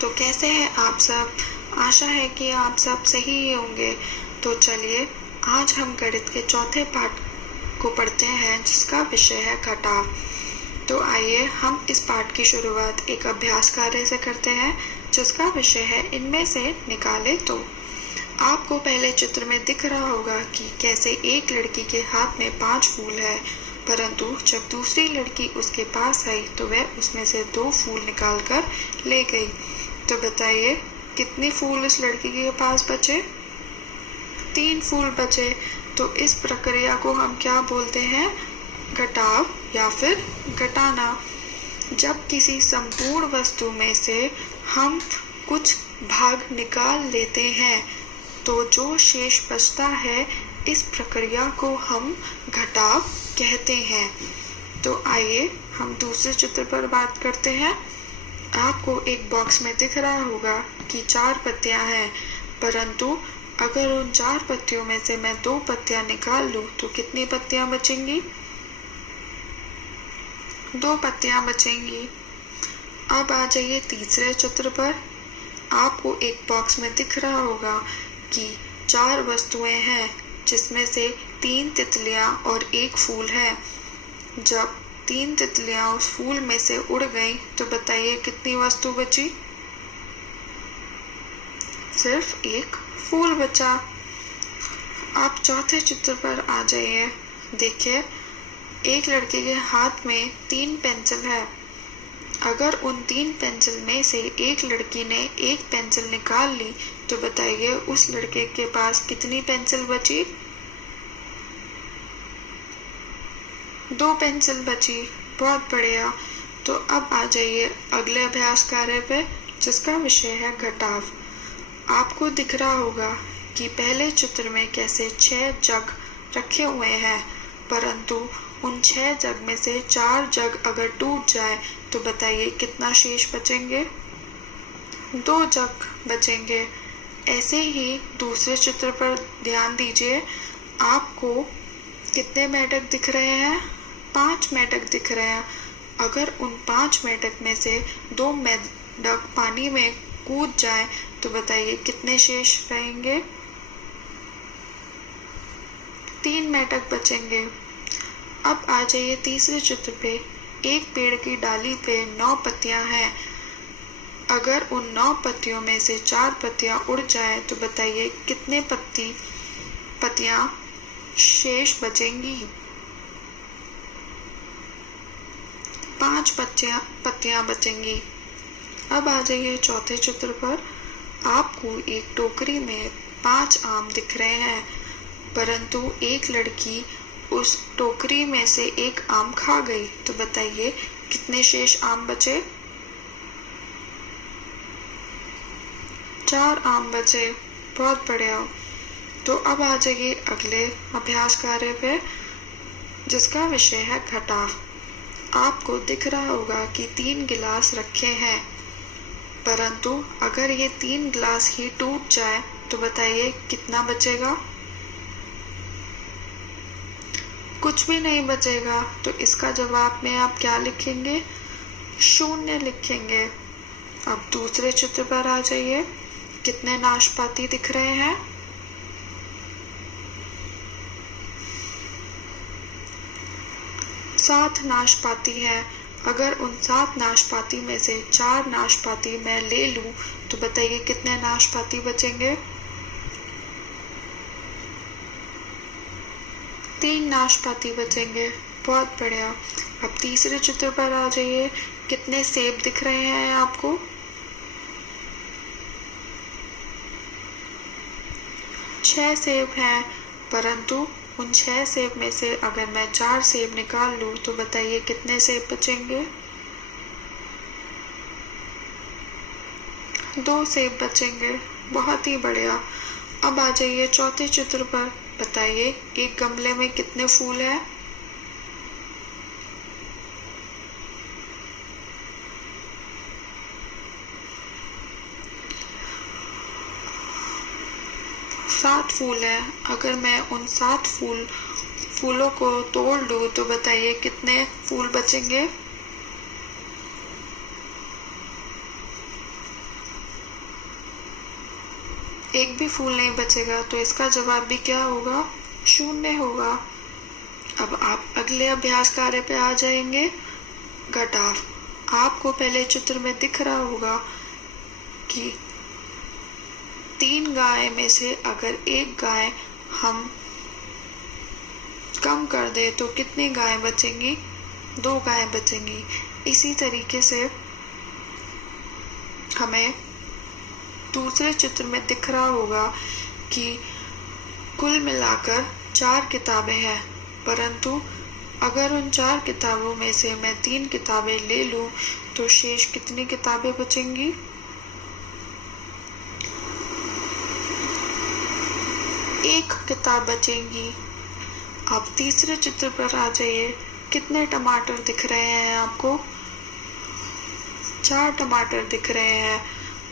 तो कैसे हैं आप सब? आशा है कि आप सब सही ही होंगे। तो चलिए आज हम गणित के चौथे पाठ को पढ़ते हैं जिसका विषय है घटाव। तो आइए हम इस पाठ की शुरुआत एक अभ्यास कार्य से करते हैं जिसका विषय है इनमें से निकाले तो। आपको पहले चित्र में दिख रहा होगा कि कैसे एक लड़की के हाथ में 5 फूल है, परंतु जब दूसरी लड़की उसके पास आई तो वह उसमें से 2 फूल निकालकर ले गई। तो बताइए कितने फूल इस लड़की के पास बचे? 3 फूल बचे। तो इस प्रक्रिया को हम क्या बोलते हैं? घटाव या फिर घटाना। जब किसी संपूर्ण वस्तु में से हम कुछ भाग निकाल लेते हैं तो जो शेष बचता है इस प्रक्रिया को हम घटाव कहते हैं। तो आइए हम दूसरे चित्र पर बात करते हैं। आपको एक बॉक्स में दिख रहा होगा कि 4 पत्तियां हैं, परंतु अगर उन 4 पत्तियों में से मैं 2 पत्तियां निकाल लूं तो कितनी पत्तियां बचेंगी? 2 पत्तियां बचेंगी। अब आ जाइए तीसरे चित्र पर। आपको एक बॉक्स में दिख रहा होगा कि 4 वस्तुएं हैं जिसमें से 3 तितलियां और 1 फूल है। जब 3 तितलियां उस फूल में से उड़ गईं तो बताइए कितनी वस्तु बची? सिर्फ 1 फूल बचा। आप चौथे चित्र पर आ जाइए। देखिए एक लड़के के हाथ में 3 पेंसिल है। अगर उन 3 पेंसिल में से एक लड़की ने 1 पेंसिल निकाल ली तो बताइए उस लड़के के पास कितनी पेंसिल बची? 2 पेंसिल बची। बहुत बढ़िया। तो अब आ जाइए अगले अभ्यास कार्य पे जिसका विषय है घटाव। आपको दिख रहा होगा कि पहले चित्र में कैसे 6 जग रखे हुए हैं, परंतु उन 6 जग में से 4 जग अगर टूट जाए तो बताइए कितना शेष बचेंगे? 2 जग बचेंगे। ऐसे ही दूसरे चित्र पर ध्यान दीजिए। आपको कितने मेढक दिख रहे हैं? 5 मेढक दिख रहे हैं। अगर उन 5 मेढक में से 2 मेढक पानी में कूद जाए तो बताइए कितने शेष रहेंगे? 3 मेढक बचेंगे। अब आ जाइए तीसरे चित्र पे। एक पेड़ की डाली पे 9 पत्तियां हैं। अगर उन 9 पत्तियों में से 4 पत्तियां उड़ जाए तो बताइए कितने पत्तियां शेष बचेंगी? 5 पत्तियां बचेंगी। अब आ जाइए चौथे चित्र पर। आपको एक टोकरी में 5 आम दिख रहे हैं, परंतु एक लड़की उस टोकरी में से 1 आम खा गई तो बताइए कितने शेष आम बचे? 4 आम बचे। बहुत बढ़िया। तो अब आ जाइए अगले अभ्यास कार्य पे जिसका विषय है घटाव। आपको दिख रहा होगा कि 3 गिलास रखे हैं, परंतु अगर ये 3 गिलास ही टूट जाए तो बताइए कितना बचेगा? कुछ भी नहीं बचेगा। तो इसका जवाब में आप क्या लिखेंगे? 0 लिखेंगे। अब दूसरे चित्र पर आ जाइए। कितने नाशपाती दिख रहे हैं? 7 नाशपाती हैं। अगर उन 7 नाशपाती में से 4 नाशपाती मैं ले लूं तो बताइए कितने नाशपाती बचेंगे? 3 नाशपाती बचेंगे। बहुत बढ़िया। अब तीसरे चित्र पर आ जाइए। कितने सेब दिख रहे हैं आपको? 6 सेब हैं, परंतु उन 6 सेब में से अगर मैं 4 सेब निकाल लूं तो बताइए कितने सेब बचेंगे? 2 सेब बचेंगे। बहुत ही बढ़िया। अब आ जाइए चौथे चित्र पर। बताइए एक गमले में कितने फूल हैं? 7 फूल हैं। अगर मैं उन 7 फूलों को तोड़ लूं तो बताइए कितने फूल बचेंगे? एक भी फूल नहीं बचेगा, तो इसका जवाब भी क्या होगा? 0 होगा। अब आप अगले अभ्यास कार्य पे आ जाएंगे, घटाव। आपको पहले चित्र में दिख रहा होगा कि 3 गाय में से अगर एक गाय हम कम कर दे तो कितनी गाय बचेंगी? 2 गाय बचेंगी। इसी तरीके से हमें दूसरे चित्र में दिख रहा होगा कि कुल मिलाकर 4 किताबें हैं, परंतु अगर उन 4 किताबों में से मैं 3 किताबें ले लूं तो शेष कितनी किताबें बचेंगी? 1 किताब बचेंगी। अब तीसरे चित्र पर आ जाइए। कितने टमाटर दिख रहे हैं आपको? 4 टमाटर दिख रहे हैं,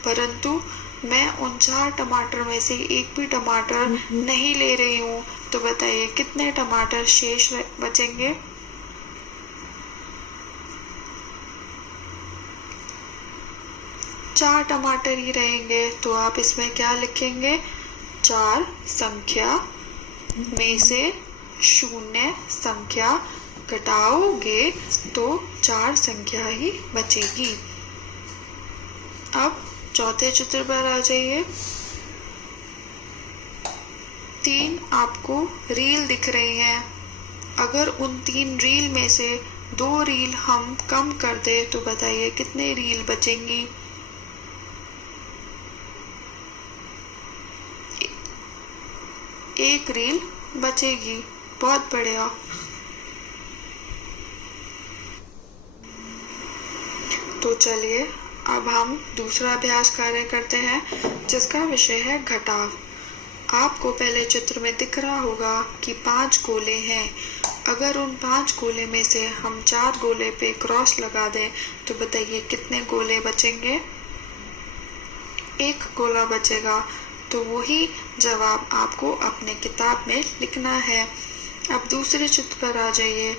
परंतु मैं उन 4 टमाटर में से एक भी टमाटर नहीं ले रही हूँ, तो बताइए कितने टमाटर शेष बचेंगे? 4 टमाटर ही रहेंगे। तो आप इसमें क्या लिखेंगे? 4 संख्या में से 0 संख्या घटाओगे तो 4 संख्या ही बचेगी। अब चौथे चित्र पर आ जाइए। 3 आपको रील दिख रही हैं। अगर उन 3 रील में से 2 रील हम कम कर दे तो बताइए कितने रील बचेंगी? 1 रील बचेगी। बहुत बढ़िया। तो चलिए अब हम दूसरा अभ्यास कार्य करते हैं, जिसका विषय है घटाव। आपको पहले चित्र में दिख रहा होगा कि 5 गोले हैं। अगर उन 5 गोले में से हम 4 गोले पे क्रॉस लगा दें तो बताइए कितने गोले बचेंगे? 1 गोला बचेगा। तो वही जवाब आपको अपने किताब में लिखना है। अब दूसरे चित्र पर आ जाइए।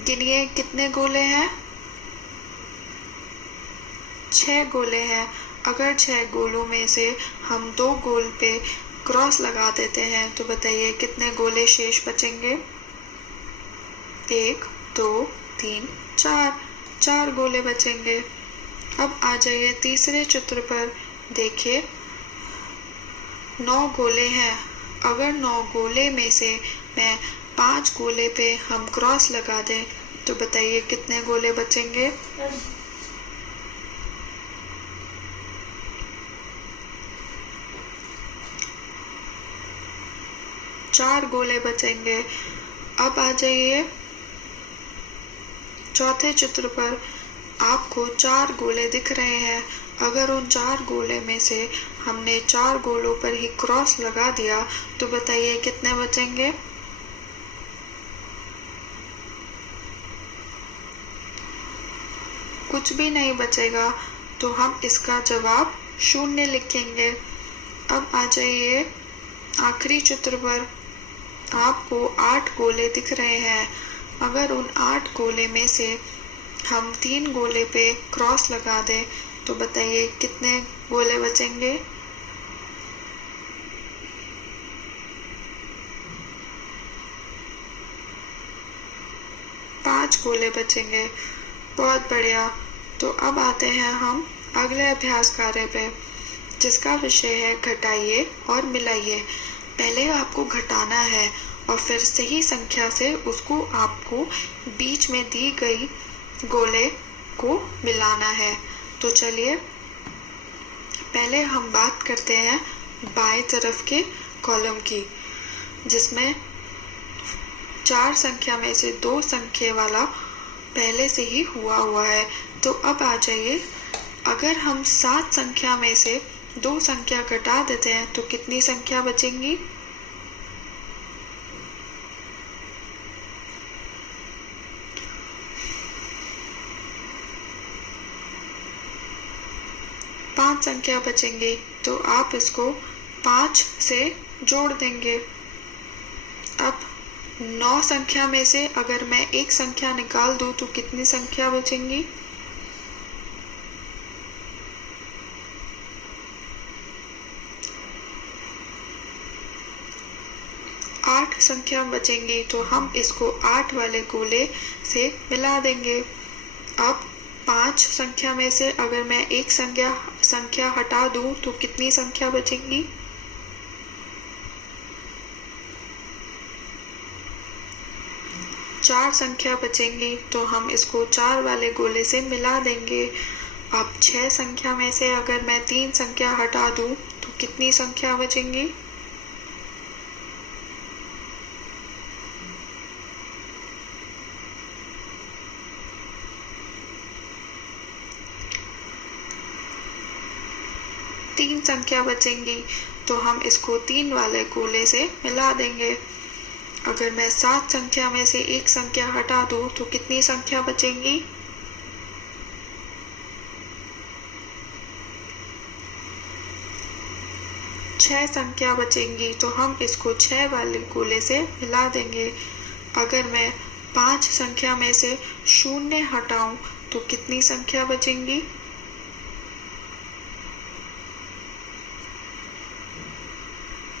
गिनिए कितने गोले हैं? 6 गोले हैं। अगर 6 गोलों में से हम 2 गोल पे क्रॉस लगा देते हैं तो बताइए कितने गोले शेष बचेंगे? 1 2 3 4 गोले बचेंगे। अब आ जाइए तीसरे चित्र पर। देखिए 9 गोले हैं। अगर 9 गोले में से मैं 5 गोले पे हम क्रॉस लगा दें तो बताइए कितने गोले बचेंगे? 4 गोले बचेंगे। अब आ जाइए चौथे चित्र पर। आपको 4 गोले दिख रहे हैं। अगर उन 4 गोले में से हमने 4 गोलों पर ही क्रॉस लगा दिया तो बताइए कितने बचेंगे? कुछ भी नहीं बचेगा। तो हम इसका जवाब 0 लिखेंगे। अब आ जाइए आखिरी चित्र पर। आपको 8 गोले दिख रहे हैं। अगर उन 8 गोले में से हम 3 गोले पे क्रॉस लगा दें तो बताइए कितने गोले बचेंगे? 5 गोले बचेंगे। बहुत बढ़िया। तो अब आते हैं हम अगले अभ्यास कार्य पे, जिसका विषय है घटाइए और मिलाइए। पहले आपको घटाना है और फिर सही संख्या से उसको आपको बीच में दी गई गोले को मिलाना है। तो चलिए पहले हम बात करते हैं बाएं तरफ के कॉलम की, जिसमें 4 संख्या में से 2 संख्या वाला पहले से ही हुआ है। तो अब आ जाइए, अगर हम 7 संख्या में से 2 संख्या घटा देते हैं तो कितनी संख्या बचेंगी? पांच संख्या बचेंगी। तो आप इसको 5 से जोड़ देंगे। अब 9 संख्या में से अगर मैं एक संख्या निकाल दूं तो कितनी संख्या बचेंगी? संख्या बचेंगी तो हम इसको 8 वाले गोले से मिला देंगे। अब 5 संख्या में से अगर मैं एक संख्या हटा दूं तो कितनी संख्या बचेंगी? 4 संख्या बचेंगी तो हम इसको 4 वाले गोले से मिला देंगे। अब 6 संख्या में से अगर मैं 3 संख्या हटा दूं तो कितनी संख्या बचेंगी? 3 संख्या बचेंगी तो हम इसको 3 वाले गोले से मिला देंगे। अगर मैं 7 संख्या में से एक संख्या हटा दूं तो कितनी संख्या बचेंगी? 6 संख्या बचेंगी तो हम इसको 6 वाले गोले से मिला देंगे। अगर मैं 5 संख्या में से 0 हटाऊं तो कितनी संख्या बचेंगी?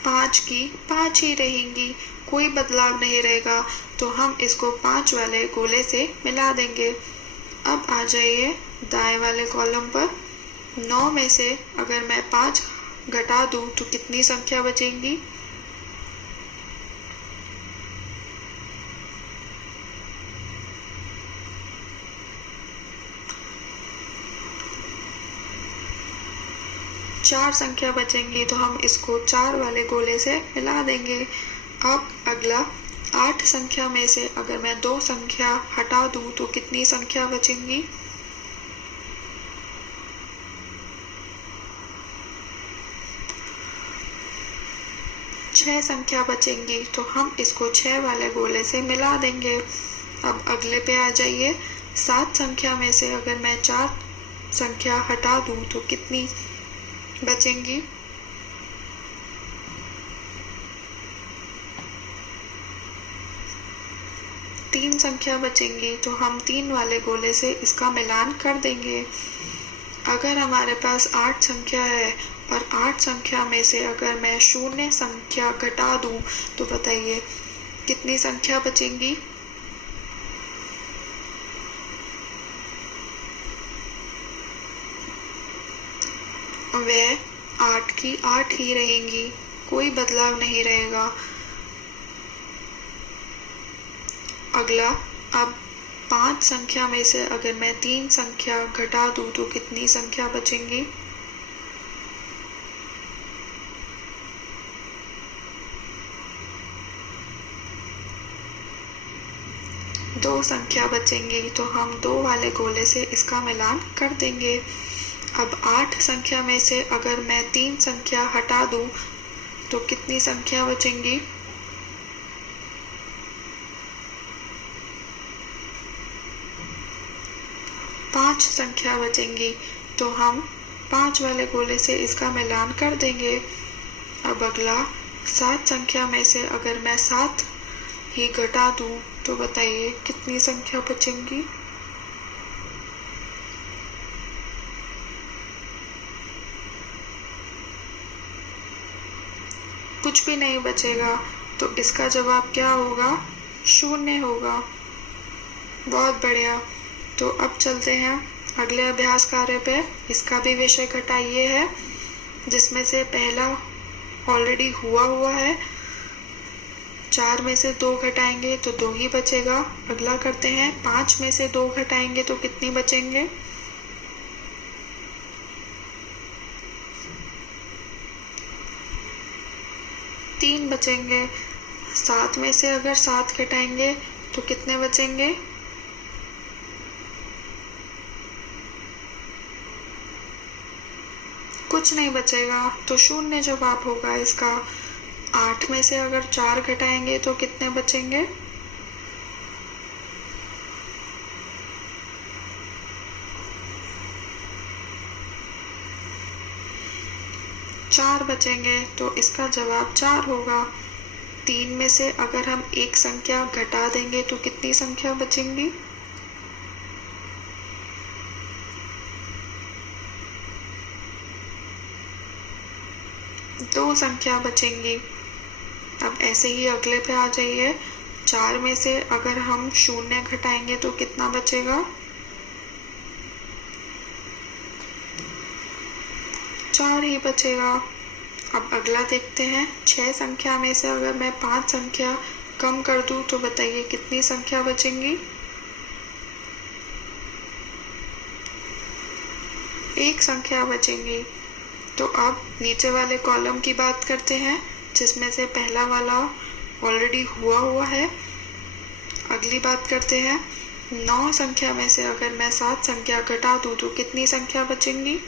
5 की 5 ही रहेंगी, कोई बदलाव नहीं रहेगा तो हम इसको 5 वाले गोले से मिला देंगे। अब आ जाइए दाएं वाले कॉलम पर। 9 में से अगर मैं 5 घटा दूं तो कितनी संख्या बचेंगी? 4 संख्या बचेंगी तो हम इसको 4 वाले गोले से मिला देंगे। अब अगला 8 संख्या में से अगर मैं 2 संख्या हटा दूं तो कितनी संख्या बचेंगी? 6 संख्या बचेंगी तो हम इसको 6 वाले गोले से मिला देंगे। अब अगले पे आ जाइए। 7 संख्या में से अगर मैं 4 संख्या हटा दूं तो कितनी बचेंगी? 3 संख्या बचेंगी तो हम 3 वाले गोले से इसका मिलान कर देंगे। अगर हमारे पास 8 संख्या है और 8 संख्या में से अगर मैं 0 संख्या घटा दूं तो बताइए कितनी संख्या बचेंगी? वह 8 की 8 ही रहेंगी, कोई बदलाव नहीं रहेगा। अगला, अब 5 संख्या में से अगर मैं 3 संख्या घटा दूं तो कितनी संख्या बचेंगी? दो संख्या बचेंगी तो हम 2 वाले गोले से इसका मिलान कर देंगे। अब 8 संख्या में से अगर मैं 3 संख्या हटा दूं तो कितनी संख्या बचेंगी? 5 संख्या बचेंगी तो हम 5 वाले गोले से इसका मिलान कर देंगे। अब अगला 7 संख्या में से अगर मैं 7 ही घटा दूं तो बताइए कितनी संख्या बचेंगी? कुछ भी नहीं बचेगा तो इसका जवाब क्या होगा? 0 होगा। बहुत बढ़िया। तो अब चलते हैं अगले अभ्यास कार्य पे। इसका भी विषय घटाइए है, जिसमें से पहला ऑलरेडी हुआ है। 4 में से 2 घटाएंगे तो 2 ही बचेगा। अगला करते हैं 5 में से 2 घटाएंगे तो कितनी बचेंगे? 3 बचेंगे। 7 में से अगर 7 घटाएंगे तो कितने बचेंगे? 'कुछ नहीं बचेगा तो 0 जवाब होगा इसका। 8 में से अगर 4 घटाएंगे तो कितने बचेंगे? 4 बचेंगे तो इसका जवाब 4 होगा। 3 में से अगर हम एक संख्या घटा देंगे तो कितनी संख्या बचेंगी? 2 संख्या बचेंगी। अब ऐसे ही अगले पे आ जाइए। 4 में से अगर हम 0 घटाएंगे तो कितना बचेगा? 4 ही बचेगा। अब अगला देखते हैं। 6 संख्या में से अगर मैं 5 संख्या कम कर दूं तो बताइए कितनी संख्या बचेंगी? 1 संख्या बचेंगी। तो अब नीचे वाले कॉलम की बात करते हैं, जिसमें से पहला वाला ऑलरेडी हुआ है। अगली बात करते हैं। 9 संख्या में से अगर मैं 7 संख्या घटा दूं तो कितनी संख्या बचेंगी?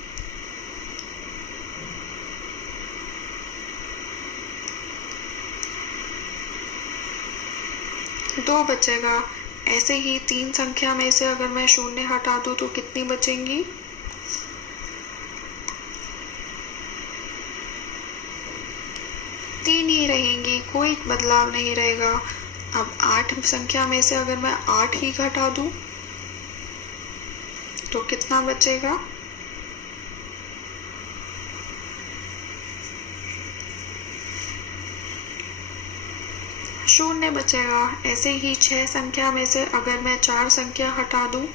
2 बचेगा। ऐसे ही 3 संख्या में से अगर मैं 0 हटा दूं तो कितनी बचेंगी? 3 ही रहेंगी, कोई बदलाव नहीं रहेगा। अब 8 संख्या में से अगर मैं 8 ही घटा दूं तो कितना बचेगा? 0 बचेगा। ऐसे ही 6 संख्या में से अगर मैं 4 संख्या हटा दूं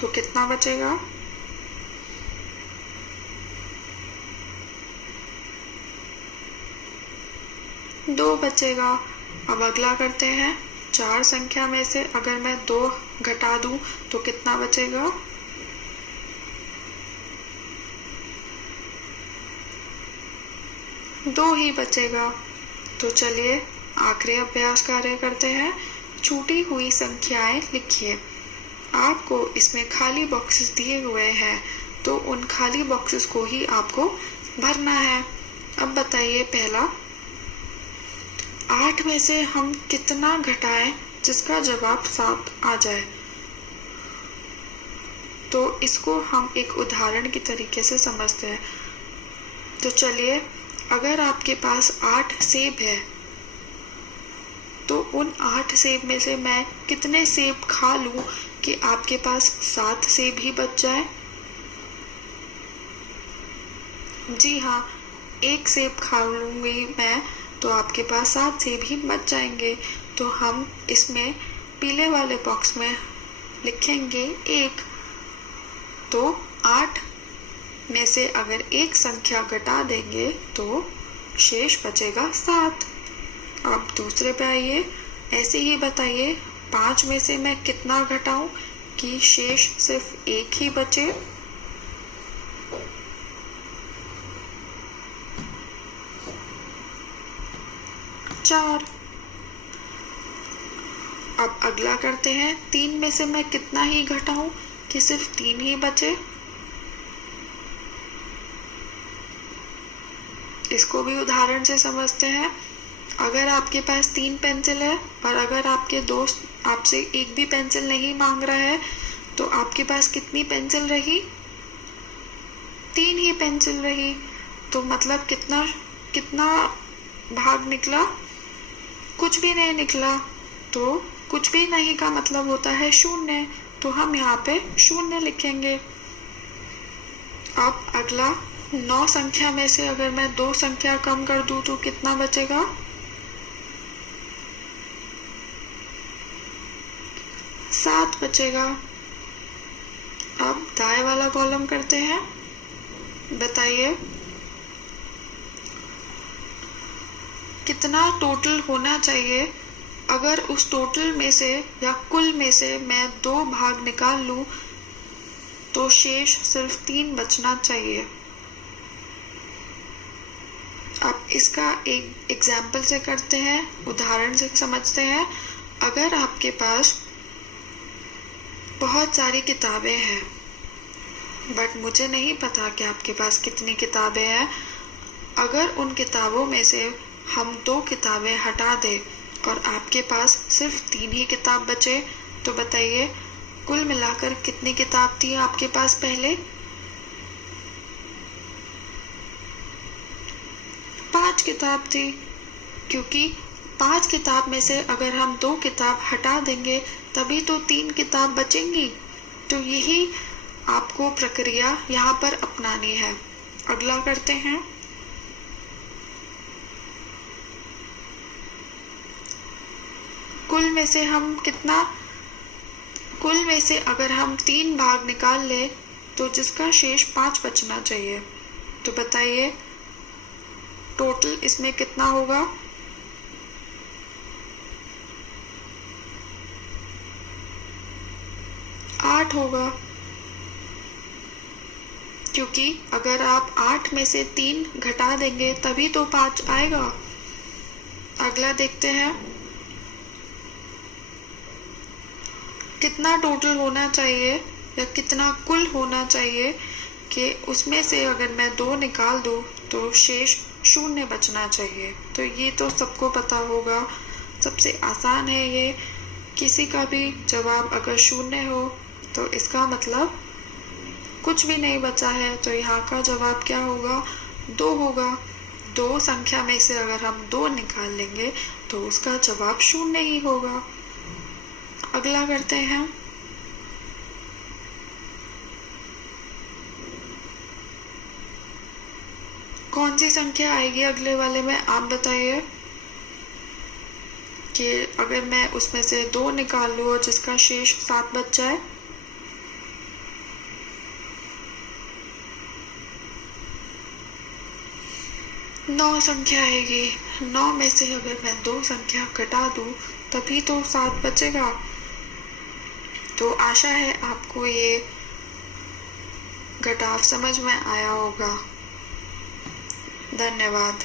तो कितना बचेगा? 2 बचेगा। अब अगला करते हैं। 4 संख्या में से अगर मैं 2 घटा दूं तो कितना बचेगा? 2 ही बचेगा। तो चलिए आखिरी अभ्यास कार्य करते हैं। छूटी हुई संख्याएं लिखिए। आपको इसमें खाली बॉक्सेस दिए हुए हैं, तो उन खाली बॉक्सेस को ही आपको भरना है। अब बताइए पहला, 8 में से हम कितना घटाएं जिसका जवाब 7 आ जाए? तो इसको हम एक उदाहरण की तरीके से समझते हैं। तो चलिए, अगर आपके पास 8 सेब है तो उन 8 सेब में से मैं कितने सेब खा लूं कि आपके पास 7 सेब ही बच जाए? जी हाँ, 1 सेब खा लूंगी मैं तो आपके पास 7 सेब ही बच जाएंगे। तो हम इसमें पीले वाले बॉक्स में लिखेंगे 1। तो 8 में से अगर 1 संख्या घटा देंगे तो शेष बचेगा 7। अब दूसरे पे आइए। ऐसे ही बताइए, 5 में से मैं कितना घटाऊं कि शेष सिर्फ 1 ही बचे? चार। अब अगला करते हैं। 3 में से मैं कितना ही घटाऊं कि सिर्फ 3 ही बचे? इसको भी उदाहरण से समझते हैं। अगर आपके पास 3 पेंसिल है और अगर आपके दोस्त आपसे एक भी पेंसिल नहीं मांग रहा है तो आपके पास कितनी पेंसिल रही? 3 ही पेंसिल रही। तो मतलब कितना भाग निकला? कुछ भी नहीं निकला। तो कुछ भी नहीं का मतलब होता है 0। तो हम यहाँ पे 0 लिखेंगे। अब अगला, 9 संख्या में से अगर मैं 2 संख्या कम कर दूं तो कितना बचेगा? 7 बचेगा। अब दाएं वाला कॉलम करते हैं। बताइए कितना टोटल होना चाहिए अगर उस टोटल में से या कुल में से मैं 2 भाग निकाल लूं तो शेष सिर्फ 3 बचना चाहिए। अब इसका एक एग्जाम्पल से करते हैं, उदाहरण से समझते हैं। अगर आपके पास बहुत सारी किताबें हैं बट मुझे नहीं पता कि आपके पास कितनी किताबें हैं, अगर उन किताबों में से हम 2 किताबें हटा दें और आपके पास सिर्फ 3 ही किताब बचे तो बताइए कुल मिलाकर कितनी किताब थी आपके पास पहले? 5 किताब थी, क्योंकि 5 किताब में से अगर हम 2 किताब हटा देंगे तभी तो 3 किताब बचेंगी। तो यही आपको प्रक्रिया यहाँ पर अपनानी है। अगला करते हैं। कुल में से अगर हम 3 भाग निकाल ले तो जिसका शेष 5 बचना चाहिए। तो बताइए टोटल इसमें कितना होगा? 8 होगा, क्योंकि अगर आप 8 में से 3 घटा देंगे तभी तो 5 आएगा। अगला देखते हैं कितना टोटल होना चाहिए या कितना कुल होना चाहिए कि उसमें से अगर मैं 2 निकाल दूं तो शेष 0 बचना चाहिए। तो ये तो सबको पता होगा, सबसे आसान है ये। किसी का भी जवाब अगर 0 हो तो इसका मतलब कुछ भी नहीं बचा है। तो यहाँ का जवाब क्या होगा? 2 होगा। 2 संख्या में से अगर हम 2 निकाल लेंगे तो उसका जवाब 0 ही होगा। अगला करते हैं। कौन सी संख्या आएगी अगले वाले में, आप बताइए कि अगर मैं उसमें से 2 निकाल लूँ और जिसका शेष 7 बच जाए। नौ संख्या आएगी। 9 में से अगर मैं 2 संख्या घटा दूं तभी तो 7 बचेगा। तो आशा है आपको ये घटाव समझ में आया होगा। धन्यवाद।